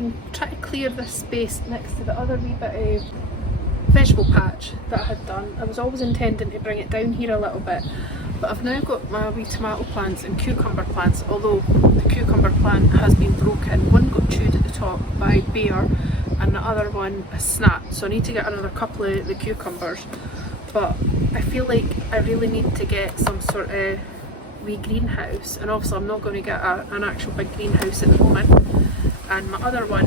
been trying to clear this space next to the other wee bit of vegetable patch that I had done. I was always intending to bring it down here a little bit, but I've now got my wee tomato plants and cucumber plants, although the cucumber plant has been broken. One got chewed at the top by a bear and the other one is snapped, so I need to get another couple of the cucumbers. But I feel like I really need to get some sort of wee greenhouse, and obviously I'm not going to get an actual big greenhouse at the moment. And my other one,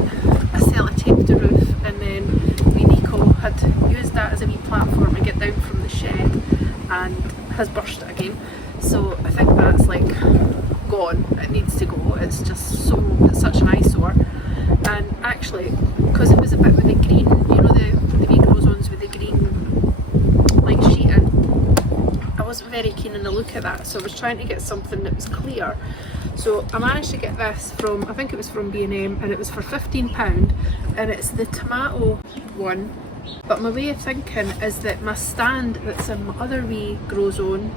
I sellotaped the roof, and then wee Nico had used that as a wee platform to get down from the shed and has burst it again. So I think that's like gone, it needs to go. It's just it's such an eyesore. And actually, because it was a bit with the green, you know, the wee grow zones with the green like sheeting, I wasn't very keen on the look of that, so I was trying to get something that was clear. So I managed to get this from, I think it was from B&M, and it was for £15, and it's the tomato one. But my way of thinking is that my stand that's in my other wee grow zone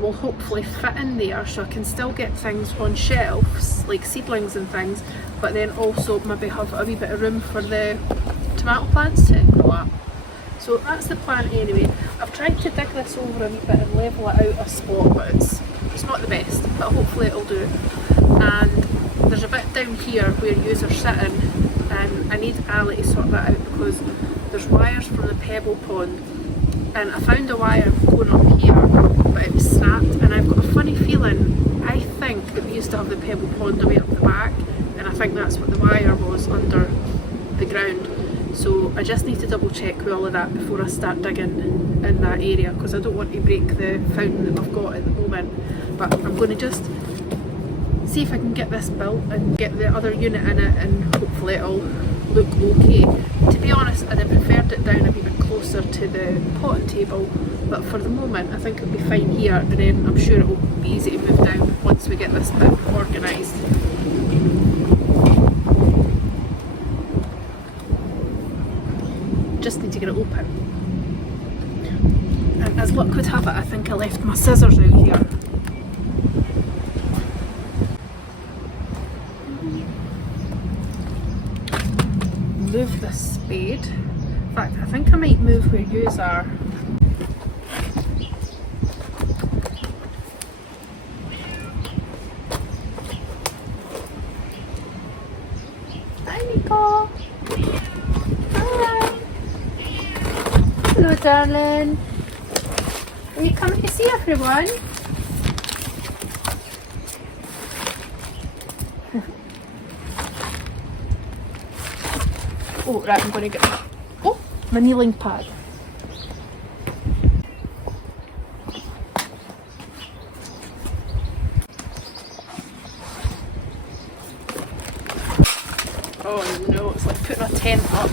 will hopefully fit in there, so I can still get things on shelves like seedlings and things, but then also maybe have a wee bit of room for the tomato plants to grow up. So that's the plan anyway. I've tried to dig this over a wee bit and level it out a spot, but it's not the best, but hopefully it'll do. And there's a bit down here where yous are sitting, and I need Ali to sort that out because there's wires from the pebble pond, and I found a wire going up here, but it was snapped, and I've got a funny feeling, I think that we used to have the pebble pond away up the back, and I think that's what the wire was under the ground. So I just need to double check with all of that before I start digging in that area, because I don't want to break the fountain that I've got at the moment. But I'm going to just see if I can get this built and get the other unit in it, and hopefully it'll look okay. To be honest, I'd have preferred it down a wee bit closer to the potting table, but for the moment I think it'll be fine here, and then I'm sure it'll be easy to move down once we get this bit organised. Just need to get it open. And as luck would have it, I think I left my scissors out here. Move this spade. In fact, I think I might move where yous are. Hi, Nico. Hi. Hello, darling. Are you coming to see everyone? Oh, right, I'm going to get my kneeling pad. Oh no, it's like putting a tent up.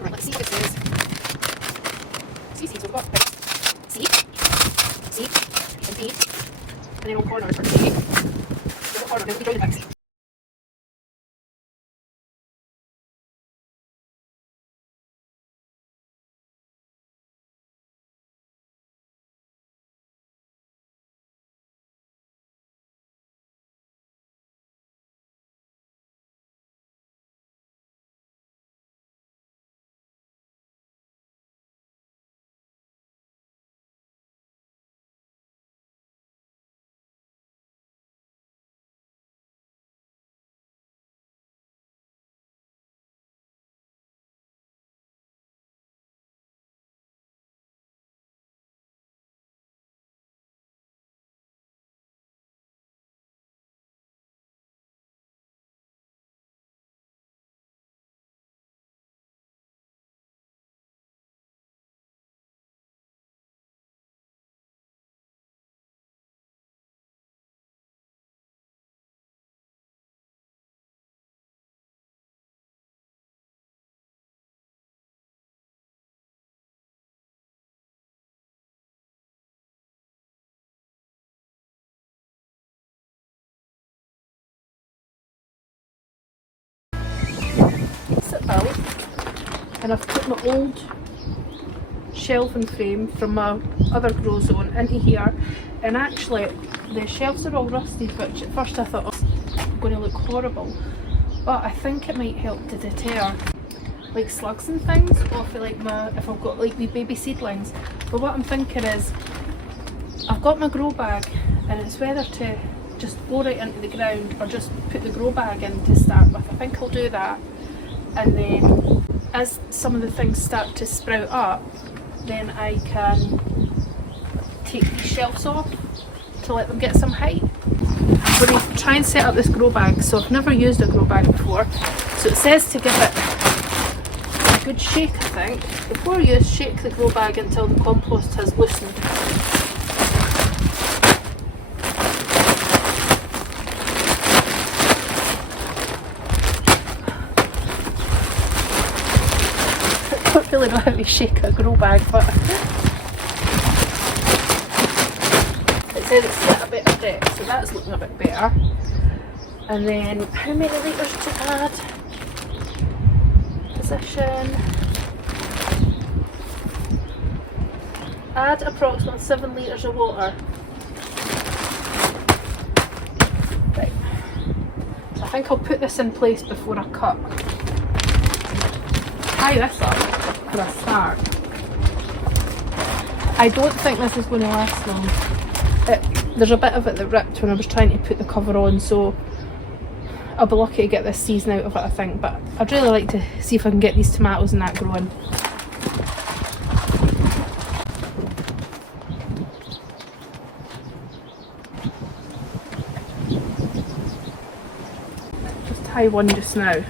Right, let's see if it is. See, so we've got seed, and beet, and then we'll corner for seed. We'll corner, then we join the mix. And I've put my old shelving frame from my other grow zone into here, and actually the shelves are all rusted, which at first I thought was going to look horrible, but I think it might help to deter like slugs and things off of like if I've got like wee baby seedlings. But what I'm thinking is, I've got my grow bag and it's whether to just go right into the ground or just put the grow bag in to start with. I think I'll do that, and then as some of the things start to sprout up, then I can take these shelves off to let them get some height. I'm going to try and set up this grow bag. So I've never used a grow bag before, so it says to give it a good shake, I think. Before you shake the grow bag until the compost has loosened. I don't really know how to shake a grow bag, but it says it's got a bit of depth, so that's looking a bit better. And then how many litres to add? Position. Add approximately 7 litres of water. Right. So I think I'll put this in place before I cut. Tie this up for a start. I don't think this is going to last long. There's a bit of it that ripped when I was trying to put the cover on, so I'll be lucky to get this season out of it, I think. But I'd really like to see if I can get these tomatoes and that growing. Just tie one just now.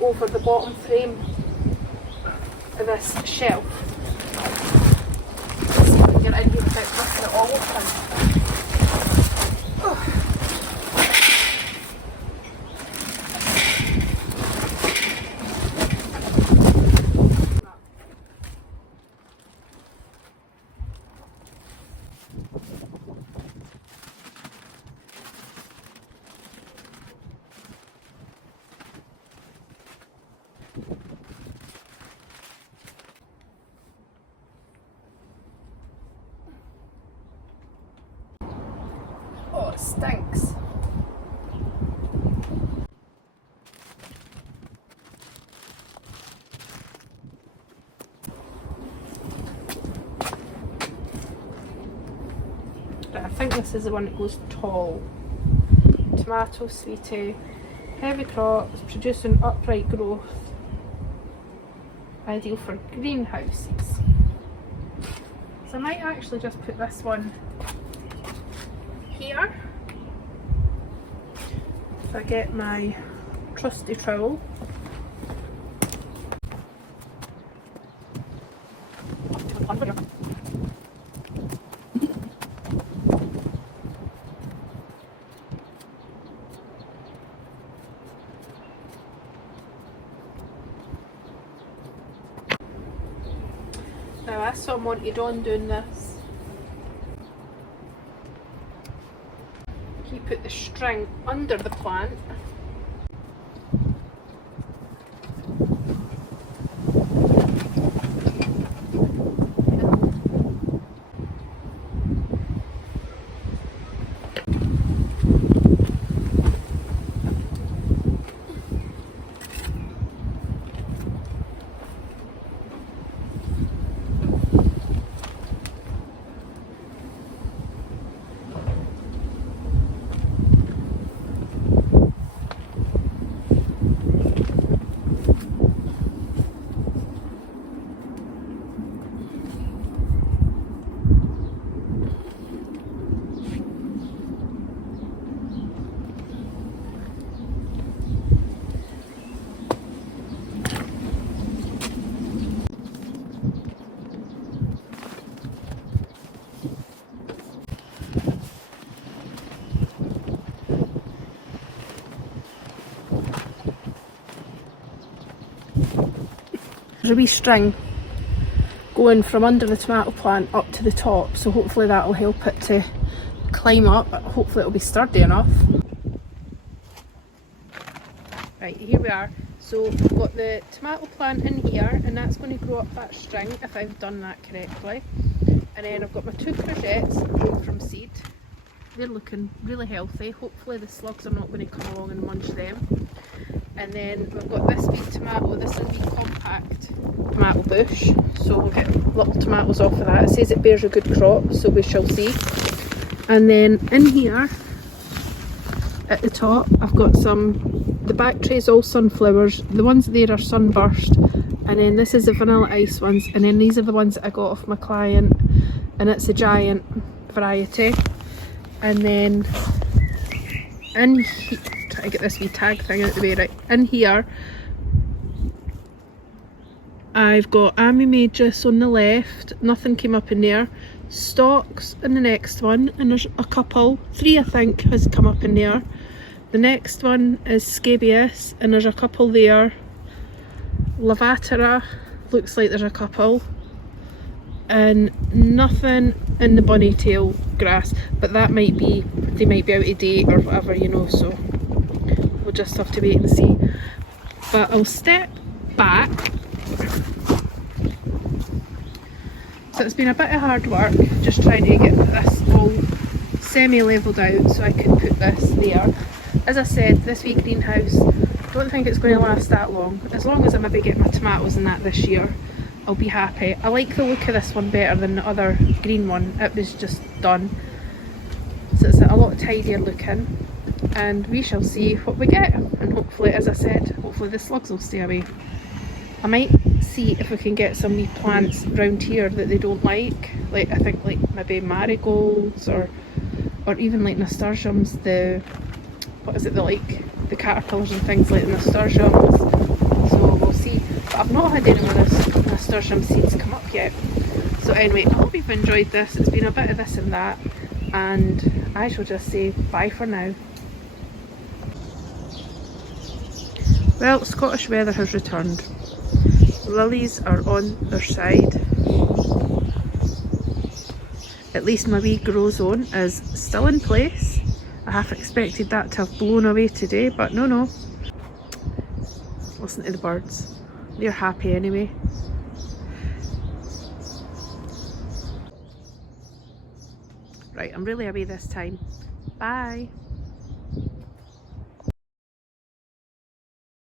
Over the bottom frame of this shelf. See if we can get in here without missing it all open. Oh, it stinks. But I think this is the one that goes tall. Tomato, sweetie, heavy crops, producing upright growth. Ideal for greenhouses. So I might actually just put this one here. If I get my trusty trowel. Now I saw Monty Don doing this. He put the string under the plant. There's a wee string going from under the tomato plant up to the top, so hopefully that will help it to climb up. Hopefully it'll be sturdy enough. Right, here we are. So we've got the tomato plant in here, and that's going to grow up that string if I've done that correctly. And then I've got my 2 courgettes grown from seed. They're looking really healthy. Hopefully the slugs are not going to come along and munch them. And then we've got this wee tomato. This is a wee compact tomato bush. So we'll get little tomatoes off of that. It says it bears a good crop, so we shall see. And then in here at the top I've got the back tray is all sunflowers. The ones there are sunburst, and then this is the vanilla ice ones, and then these are the ones that I got off my client, and it's a giant variety. And then in here, try to get this wee tag thing out of the way, right, in here I've got Ami Magus on the left, nothing came up in there. Stalks in the next one, and there's a couple, 3 I think has come up in there. The next one is scabious, and there's a couple there. Lavatera, looks like there's a couple. And nothing in the bunny tail grass, but that might be, they might be out of date or whatever, you know, so we'll just have to wait and see. But I'll step back. So it's been a bit of hard work just trying to get this all semi-leveled out so I can put this there. As I said, this wee greenhouse, I don't think it's going to last that long. As long as I maybe get my tomatoes and that this year, I'll be happy. I like the look of this one better than the other green one. It was just done. So it's a lot tidier looking, and we shall see what we get. And hopefully, as I said, hopefully the slugs will stay away. I might see if we can get some wee plants round here that they don't like I think like maybe marigolds or even like nasturtiums, what is it, the caterpillars and things like the nasturtiums. So we'll see. But I've not had any of the nasturtium seeds come up yet. So anyway, I hope you've enjoyed this. It's been a bit of this and that, and I shall just say bye for now. Well, Scottish weather has returned. Lilies are on their side. At least my wee grow zone is still in place. I half expected that to have blown away today, but no. Listen to the birds. They're happy anyway. Right, I'm really away this time. Bye.